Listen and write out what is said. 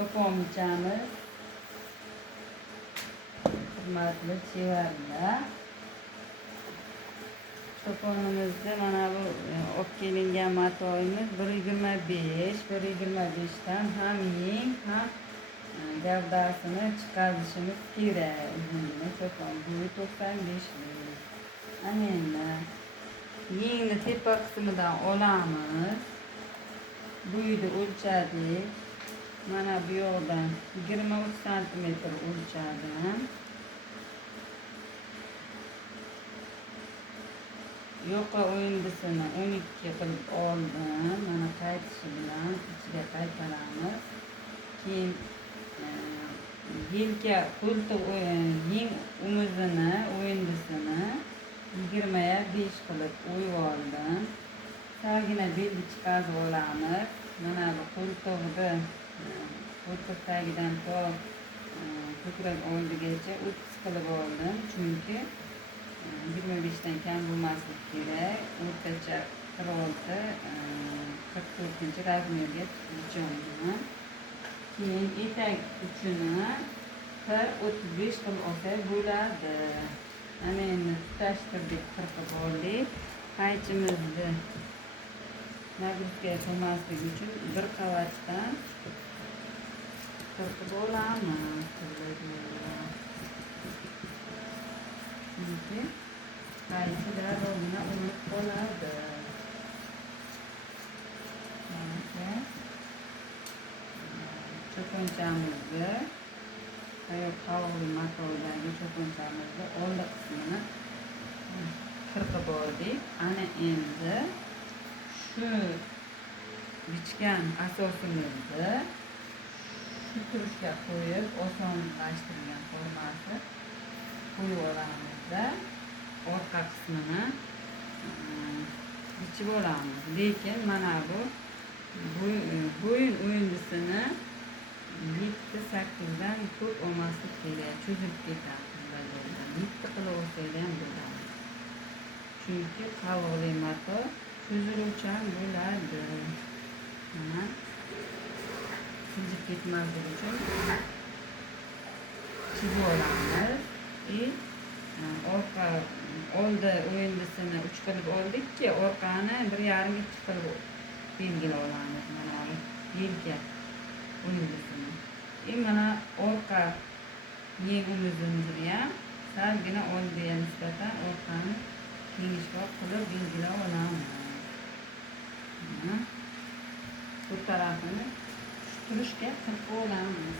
to'polchamiz hurmatli chevarlar. To'ponimizda mana bu olib kelingan matoyimiz 1.25. 1.25 dan ham yeng, ham gavdasini chiqarishimiz kerak. Uzunligini to'pon bo'yi 95 lik. Ana endi yengni tepa qismidan olamiz. Bo'yni o'lchadik. Mana bu yoqdan 23 cm o'lchadim. Yoqa o'yindisini 12 qilib oldim. Mana qaytishi bilan ichiga qaytaramiz. Keyin yelka qo'ltiq yeng umuzini o'yindisini 25 qilib o'yib oldim. Salgina belni chiqarib olamiz. Mana bu qo'ltiqni qo'ltiq tagidan to ko'krak oldigacha 30 qilib oldim. Chunki 25 dan kam bo'lmasligi kerak. O'rtacha 46-44 razmerga bichaman. Keyin etak uchini 35 qilib olsak bo'ladi. Ana endi tutashtirdik, qirqib oldik. Qaychimizni nagruzka qilmasligi uchun bir qavatdan qirqib olamiz. Chunki qaychi darrog'ina unib qoladi. Cho'ponchamizni qavurli matoydagi cho'ponchamizni oldi qismini qirqib oldik. Ana endi shu bichgan asosimizni shu turishga qo'yib, osonlashtirgan formasi qo'yib olamizda orqa qismini bichib olamiz. Lekin mana bu bo'yin o'yindisini 7-8 dan ko'p olmaslik kerak. Cho'zilib ketadi. 7 qilib olsak ham bo'ladi. Chunki qavrli mato cho'ziluvchan bo'ladi. Mana siljib ketmasligi uchun chizib olamiz. Orqa oldi o'yindisini 3 qilib oldikki, orqani 1.5-2 qilib belgilab olamiz. Mana yelka o'yindisini. Mana orqa yeng umuzimizni ham salgina oldiga nisbatan orqani kengishroq qilib belgilab olamiz. Bu tarafini turishga qirqib olamiz.